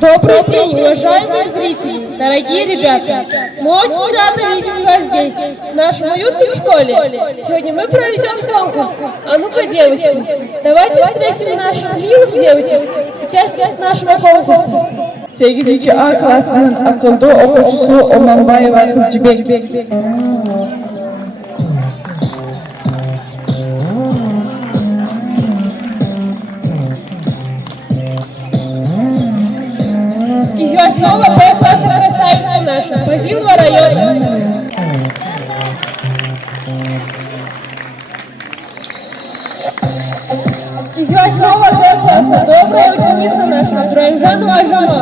Добрый день, уважаемые зрители, дорогие ребята! Мы очень рады видеть вас здесь, в нашем уютной школе. Сегодня мы проведем конкурс. А ну-ка, девочки, давайте встретим наших милых девочек, участниц нашего конкурса. 8. A klasının akıllı okuyucusu Omanbayeva Kızcıbek. Из 8 Б класса красавица наша, Фазилова района. Из 8 Г класса добрая ученица наша, Абдурахимжанова Ажама.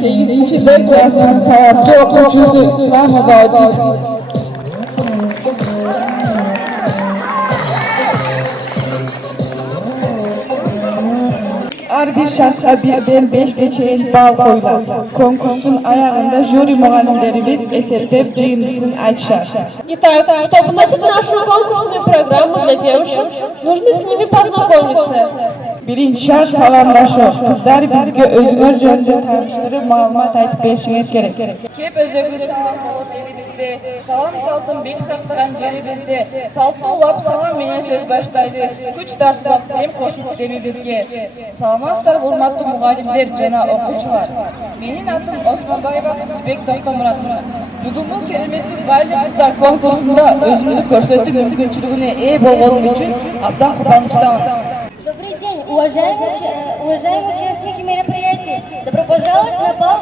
Sekizinci D klasının taraflı okuyucusu İslamabadi. Her bir şarkıya birden 5 geçeyin bal koyular. Konkursun ayağında jüri muallimlerimiz esetlep cıyındısın açar. Итак, чтобы начать нашу конкурсную программу для девушек, нужно с ними познакомиться. Birinci şart salamlaşıyor. Kızlar bizge özgür jönde tanıştırıp malumat aytıp berişiniz gerek. Kep özögü salam olup elimizde, salam saltın bek saklagan jerimizde, saltı ulap salam menen söz başlaydı, güç tartılap dem koşup demibizge. Salamastар урматтуу mugallimler жана окуучулар. Менин атым Осмонбаева Кызбек Токтомуратовна. Бүгүн бул кереметтүү баайлуу кыздар конкурсунда өзүмдү көрсөтүү мүмкүнчүлүгүнө ээ болгонум үчүн абдан кубанычтамын. Добрый день, уважаемые участники мероприятия. Добро пожаловать на бал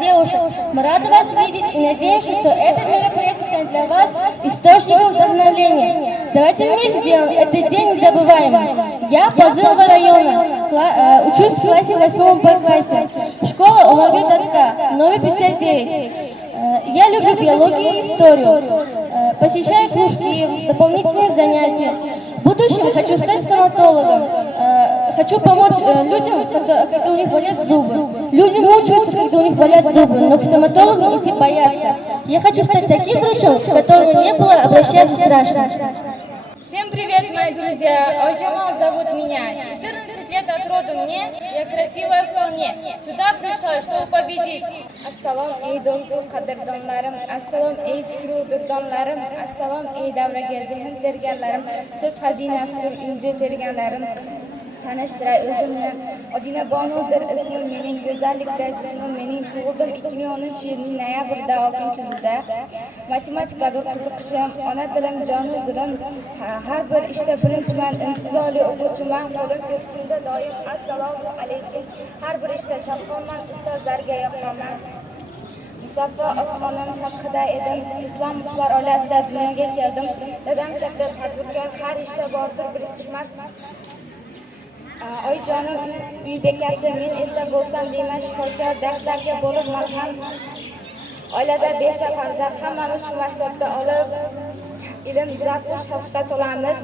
девушек. Мы рады вас видеть и надеемся, что это мероприятие станет для вас источником вдохновения. Давайте вместе сделаем этот день незабываемым. Я Фазилова района, учусь в классе 8 Б классе. Школа Умарбек Датка, номер 59. Я люблю биологию и историю. Посещаю кружки, дополнительные занятия. В будущем хочу стать стоматологом. Хочу помочь людям, когда у них болят зубы. Люди мучаются, когда у них болят зубы, но к стоматологу идти боятся. Я хочу стать таким врачом, к которому не было обращаться страшно. Всем привет, мои друзья! Айджамал зовут меня. 14 лет от роду мне, я красивая вполне. Сюда пришла, чтобы победить. Ассалам, эй досту qadrdonlarim, assalom ey fikru durdonlarim, assalom ey davraga zehn terganlarim, so'z xazinasidir inje terganlarim. Tanishtiray o'zimni, Odina Bonudir ismim mening, go'zallikda jismim mening, tug'ildim 2010-yilning noyabrda 6-kunida. Matematikaga qiziqishim, ona tilim jonu dilim, har bir ishda birinchiman, intizorli o'quvchiman, qo'lim ko'ksimda doim assalomu alaykum. Har bir ishda chaqqonman, ustozlarga yoqqanman. Musaffo osmonim sathida edim, islom muxlar oilasida dunyoga keldim. Dadam katta tadbirkor, har ishda bordir bir hikmat. Oyjonim uy bekasi, men esa bo'lsam deyman shifokor, dardlarga bo'lib malham. Oilada 5 ta farzand, hammamiz shu maktabda olib ilm, zavq, shavqqa to'lamiz.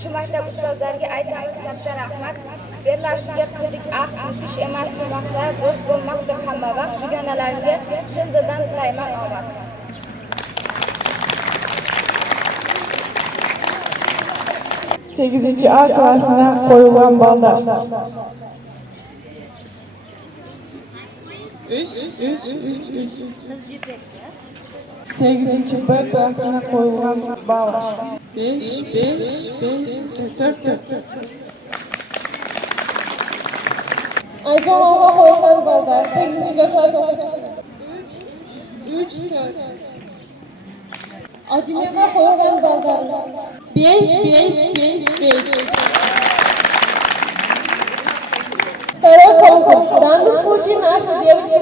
Shu maktab ustozlariga aytamiz katta rahmat. Berlashuga qildik ahd, kutish emas maqsad, do'st bo'lmoqdir hamma vaqt. Dugonalariga chin dildan tilayman omad. 8. A klasına koyulan ballar. 8. B klasına koyulan ballar. 5, 4. Aycamalga qo'yilgan ballar 8 G klass o'quvchisi 3, 4. Odinaga qo'yilgan ballar 5. Второй конкурс. В данном случае наши девочки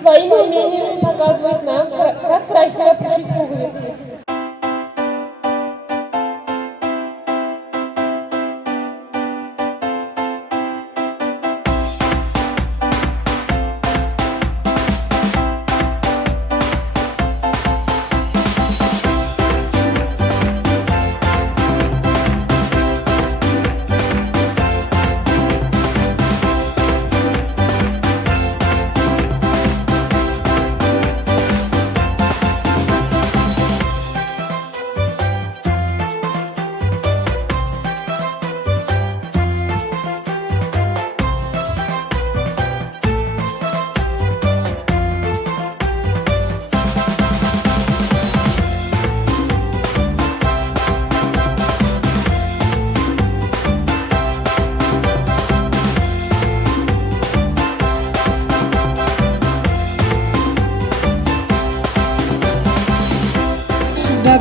своим умением показывают нам, как красиво пришить пуговицы.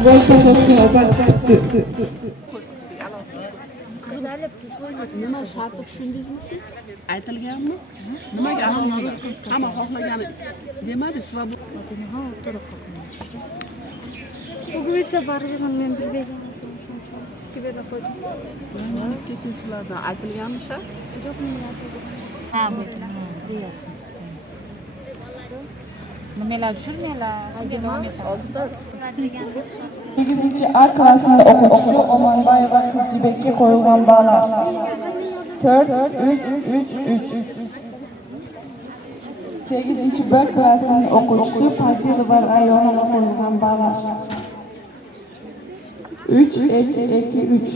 gol to'xtatgan obat Nima sharti tushundingizmi siz? Aytilganmi? Nimaga aslida hamma xohlagani demadi, svoboda. Bugün ise barışın men bilbeydim. Kibeda koydum. Nima ketingizlarda aytilganmi shart? Yok men aytdim. Ha, nimalar tushirmaylar, shunga davom etamiz. 8 A klassında o'quvchisi Omonbayeva Qizjibekka qo'yilgan ballar 4 3 3 3. 8 B klassının o'quvchisi Fazilova Rayonova qo'yilgan ballar 3 2 2 3.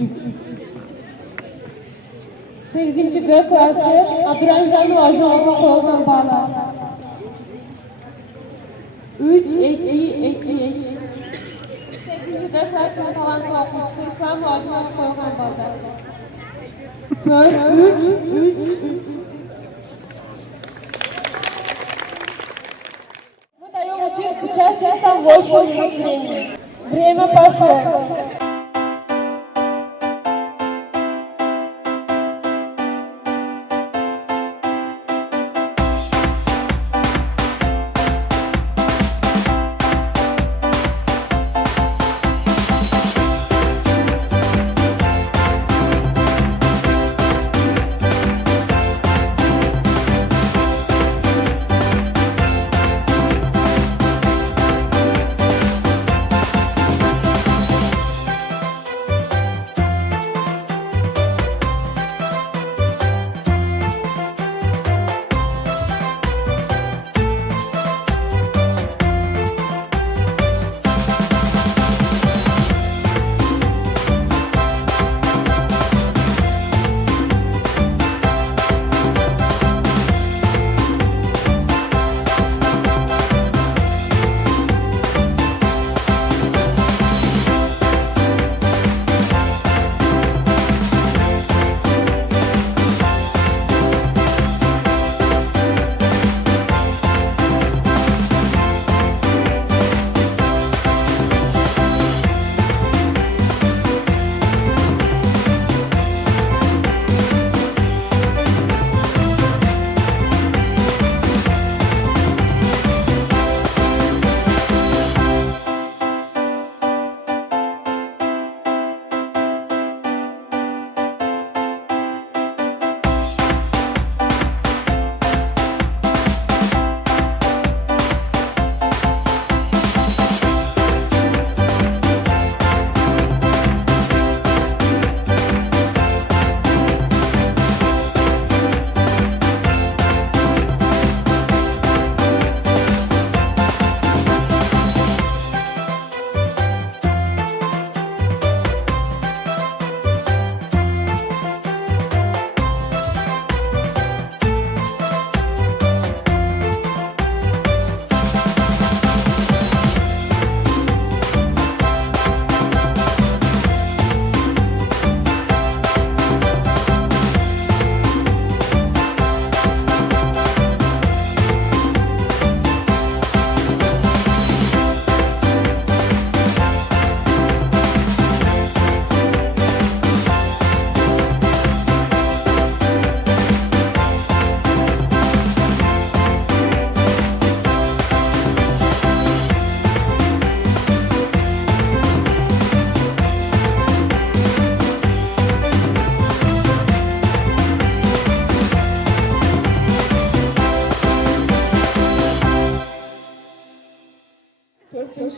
8 G klası Abdurrahimjanova Ajonova qo'yilgan ballar 3 2 2 2. 8 D klasının talantlı o'quvchisi Islom Hojimov qo'yilgan ballar 4 3 3 3. Мы даем участницам 8 минут времени. Время пошло.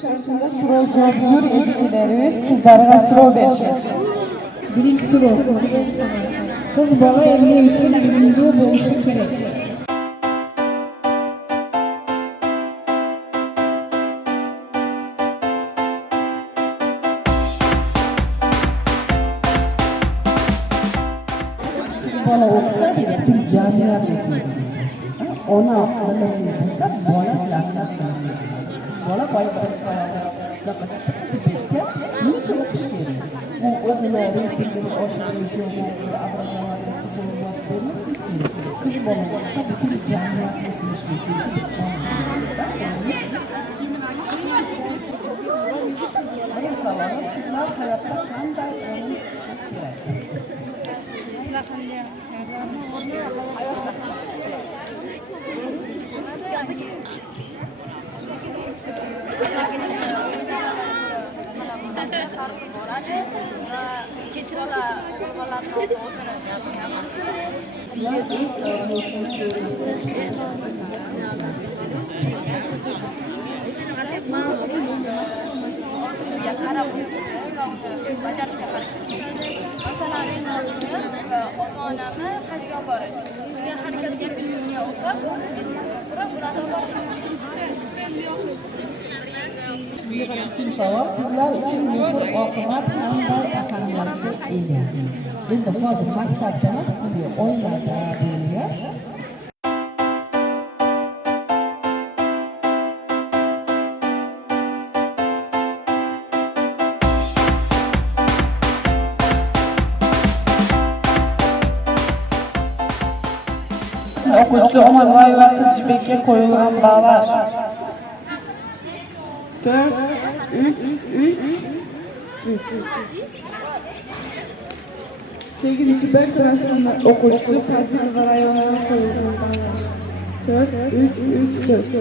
şartında soru cevap jüri etkilerimiz kızlara soru verişir. Birinci soru. Kız bala evli için bilindiği olması gerek. Bola o'qisa butun jamiyat o'qiydi. Ona bilimli bo'lsa bola jamiyat bilmaydi. Bola boyagi soyada shunaqa tipga nima uchun o'qish kerak? U o'zini reytingini oshirish uchun obrazovaniyaga qo'llab bermaslik kerak. Qiz bola o'qisa butun jamiyat o'qishi kerak. Masalan, men ota-onamni hajga olib borish. Bunga harakatga pishtirmay o'qib, ularni borishimiz. Uchinchi savol, qizlar uchun mehr oqibat qanday ahamiyatga ega? Endi hozir maktabda oilada bo'lgan O'quvchi Omonboyeva Qizchibekka qo'yilgan ballar 4, 3, 8 B klassini o'quvchisi Fazilova rayoniga qo'yilgan ballar 4, 3, 4.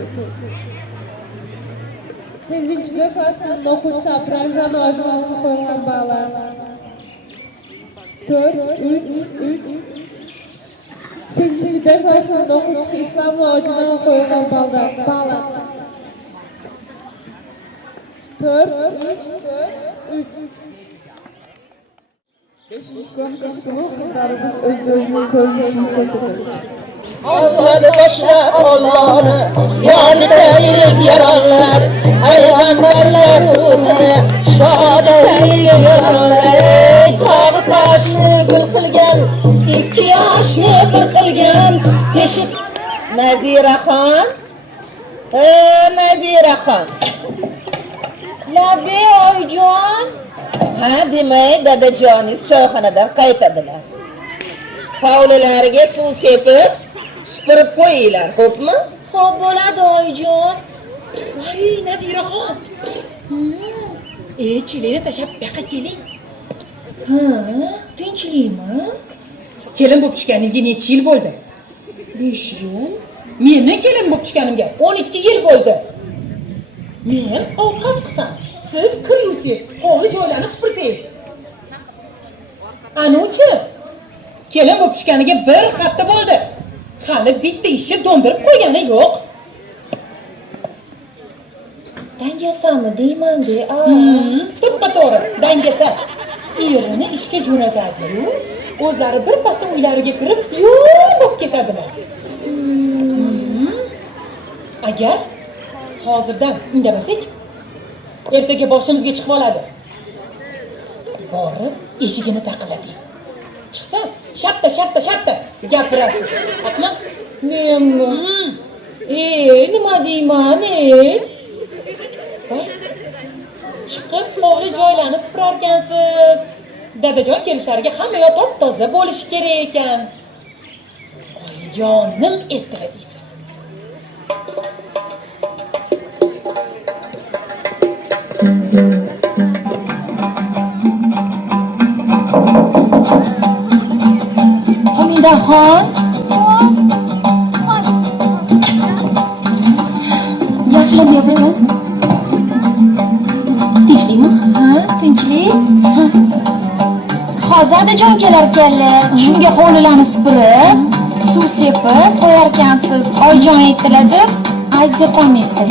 8 B klassının o'quvchisi Abdurahmon Ojmonga qo'yilgan ballar 4, 3. 8 D klassının o'quvchisi Islom Ojmonga qo'yilgan ballar 4, 3. 5. konkursini qizlarimiz o'zlarining ko'rinishini ko'rsatadi. Avvali boshlab Allah'ını yodida yirik yaronlar, payg'ambarlar ruhini shoda yirik yaronlar. Tog'i toshni gul qilgan, 2 yoshni bir qilgan Peshit Naziraxon. Naziraxon. Labi oyijon. Ha, demak, dadajoningiz choyxonadan qaytadilar. Hovlilariga suv sepib, supurib qo'yinglar, xo'pmi? Xo'p bo'ladi, oyijon. Voy, Naziraxon. Chelini tashab bu yoqqa keling. Ha, tinchlikmi? Kelin bo'lib tushganingizga necha yil bo'ldi? 5 yil. Meni kelin bo'lib tushganimga 12 yil bo'ldi. Men ovqat qilsam, siz kir yuvsiz, hovli joylarni supursangiz. Anuchi, kelin bo'lib tushganiga 1 hafta bo'ldi. Hali bitta ishni do'ndirib qo'ygani yo'q. Dangasammi deyman-de, to'ppa-to'g'ri, dangasa. Erini ishga jo'natadi-yu, o'zlari bir pasda uylariga kirib, yo'q bo'lib ketadilar. Agar hozirdan indamasak, ertaga boshimizga chiqib oladi. Borib, eshigini taqillating. Chiqsa, shartta gapirasiz. Xo'pmi? Menmi? Nima deyman, chiqib hovli joylarni supurar ekansiz. Dadajon kelishlariga hamma yoq top-toza bo'lishi kerak ekan. Oyijonim etdi deysiz. Hamidaxon. Yaxshimisiz? Tinchlikmi? Ha, tinchlik. Hozir adajon kelar ekanlar. Shunga hovlilarni supurib, suv sepib qo'yar ekansiz. Oyijon aytdilar deb, Aziza opam aytdi.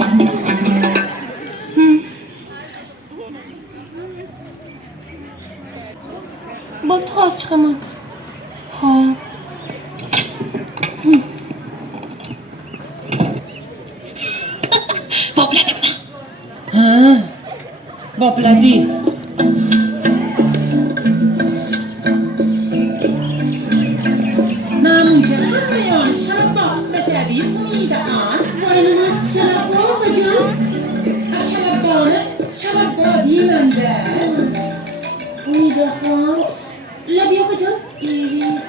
Bo'pti, hozir chiqaman. Xo'p. Bopladimmi? Ha, bopladingiz. Namuncha hammayoq sharabot tashladingiz Umidaxon. Voy, nimasi sharabot jon? Sharabotni sharabot deyman-da. Umidaxon. Labi opajon, Iris.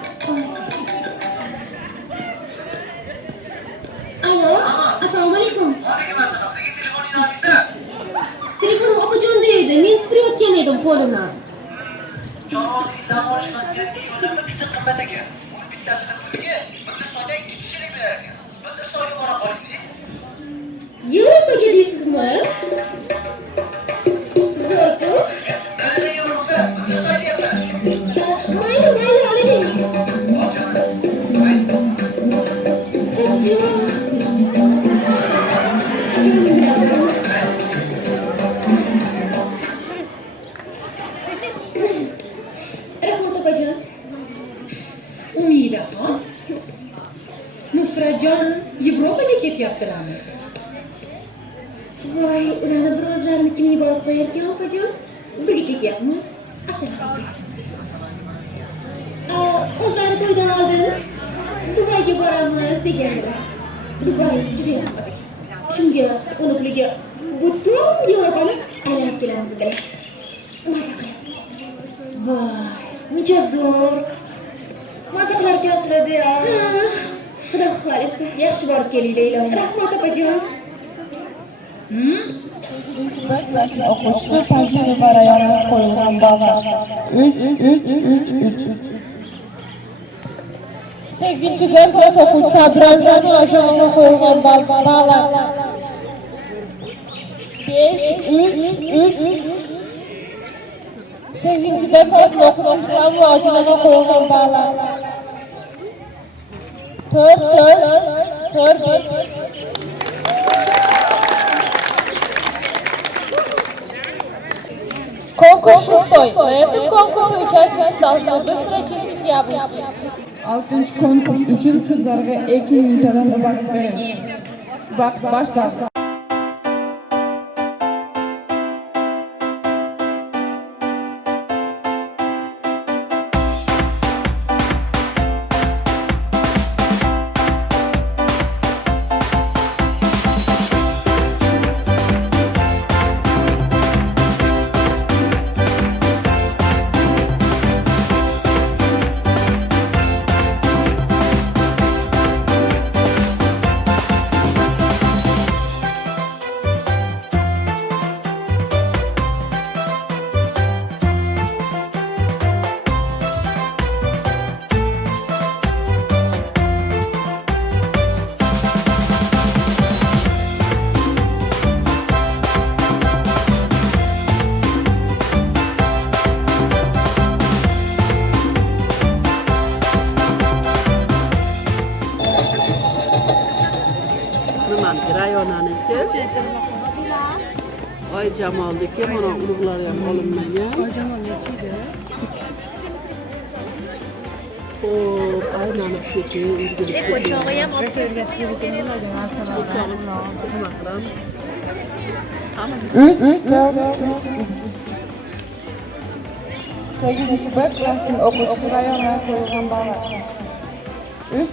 Alo, assalomu alaykum. Telefonim opajon deydi. Men supurayotgan edim qo'limni. Yevropaga deysizmi? Zo'r-ku. Rahmat opajon. Umidaxon. Nusratjon Yevropaga ketyaptilarmi? Voy, ularni bir o'zlarini kimga borib qo'yarkan opajon? Birga ketyapmiz. Assalomu o'zlari to'ydan oldin Dubayga boramiz deganlar. Dubay juda yaqin. Shunga uni puliga butun Yevropani aylanib kelamiz dedilar. Maza qilyapti. Voy, necha zo'r. Maza qilarkansizlar ya. Xudo xohlasa, yaxshi borib kelinglar ilohim. Rahmat opajon. O'quvchisi Fazlova va Rayonga qo'yilgan ballar 3. 8-B klass o'quvchisi Abdurahmonov Oshog'ga qo'yilgan ballar 5. 8-D klass o'quvchisi Islomova Otimaga qo'yilgan ballar 4. Конкурс 6. На этом конкурсе участницы должны быстро чистить яблоки. 6. konkurs uchun qizlarga 2000 to'dan vaqt beramiz. Vaqt boshlanadi. Rayonaniki. Oy Jamolniki, mana ulug'lar ham olinmagan. Oy Jamol nechida? 3. Xo'p, aylanib ketdi, o'rgilib ketdi. Po'chog'i ham olsangiz. 8-B klassning o'quvchisi Rayonga qo'yilgan ballar 3.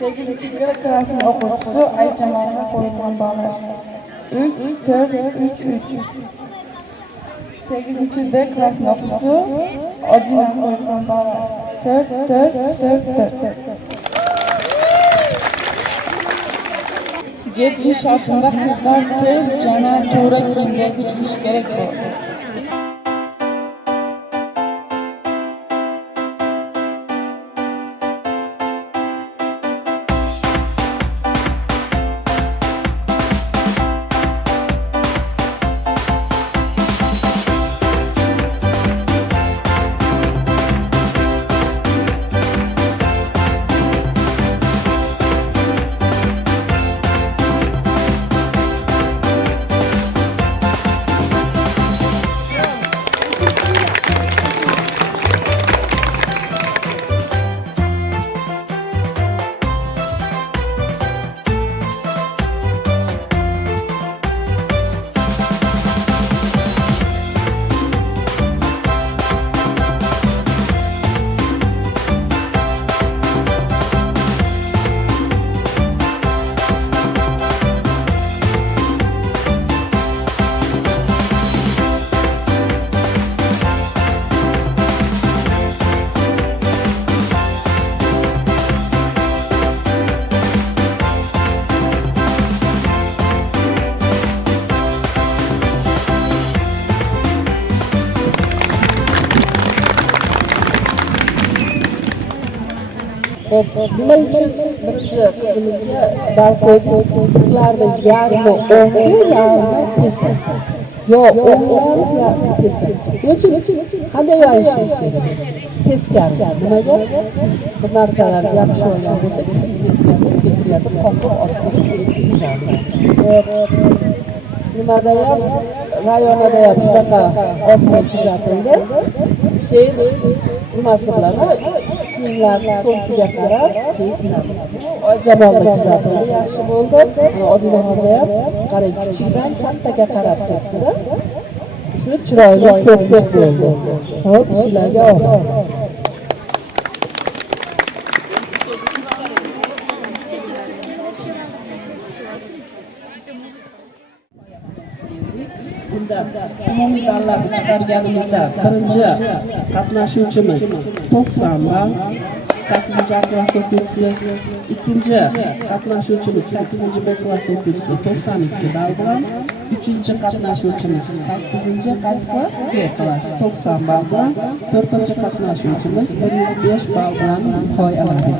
8-B klassning o'quvchisi Aychamonga qo'yilgan ballar 3. 8-D klassning o'quvchisi Odinaga qo'yilgan ballar 4. 7 yoshida qizlar tez jana to'g'ri kiyimga kirishi kerak bo'ldi. Nima uchun birinchi qizimizga bal qo'ydik? Qizlarning yarmi o'ngga, yarmi tesa. Yo o'nglarimiz, yarmi tesa. Nechun qanday yoyishingiz kerak? teskarisi. Nimaga? Bir narsalarga yopishib olgan bo'lsa, kiyib yetganda bekillatib, qoqib olib kelib kiygizamiz. Nimada ham, rayonida ham shunaqa ozgina kuzatildi. Keyin nimasi bilan kiyimlarni so'lkiga qarab keyin kiyamiz. Jamolda kuzatildi, yaxshi bo'ldi. Mana Odinaxonda ham qarang, kichikdan kattaga qarab ketdi-da. Shu chiroyli ko'rinish bo'ldi. Xo'p, sizlarga omad. Bunda umumiy ballarni chiqarganimizda birinchi qatnashuvchimiz 90 ball, 8-A klass o'quvchisi, ikkinchi qatnashuvchimiz 8-B klass o'quvchisi 92 ball bilan, uchinchi qatnashuvchimiz 8-chi qaysi klass? B klass 90 ball bilan, to'rtinchi qatnashuvchimiz 105 ball bilan nihoyaladi.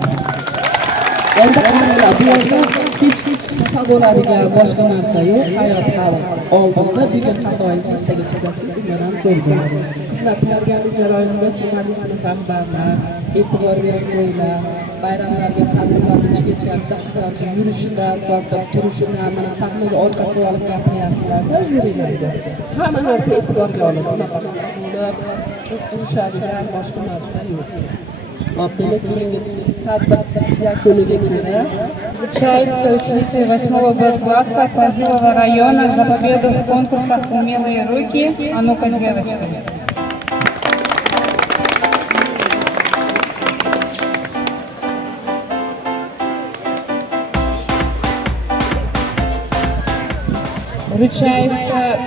Endi qaranglar, bu yerda hech xafa bo'ladigan boshqa narsa yo'q. Hayot hali oldinda, bugun xatoyingizni ertaga tuzasiz, undan ham zo'r bo'ladi. Qizlar tayyorgarlik jarayonida hurmatli sinf rahbarlar, e'tibor berib qo'yinglar. Bayramlarga, tadbirlarga chiqayotganida qizlarcha yurishidan, tortib turishidan, mana sahnaga orqa qilib olib gapiryapsizlar-da, jyurilarga. Hamma narsa e'tiborga olib, unaqa bo'lib, urishadigan boshqa narsa yo'q. Demak, tadbir yakuniga ko'ra вручается учитель 8 Б класса Фазилова района за победу в конкурсах «Умелые руки». А ну-ка, девочка. Вручается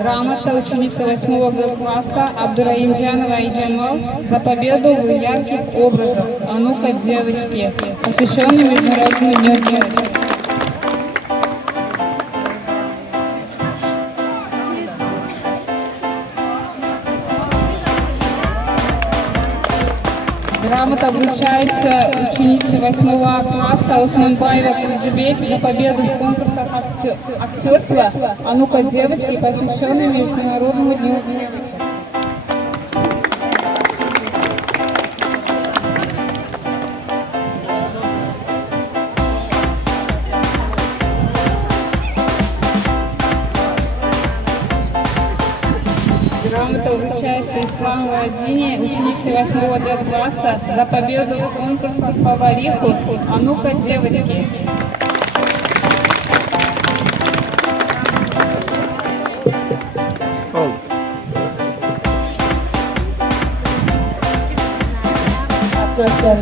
грамота ученицы 8 Г класса Абдураимджанова Айджамал за победу в ярких образах. А ну-ка, девочки, посвященный Международному дню девочек. Грамота вручается ученице 8 класса Усманбаева Курджибек за победу в конкурсах актерства. А ну-ка, девочки, посвященной Международному дню девочек. Грамота вручается Исламу Адине, ученице 8 Д класса, за победу в конкурсах «Повариху». А ну-ка, девочки. Arkadaşlar,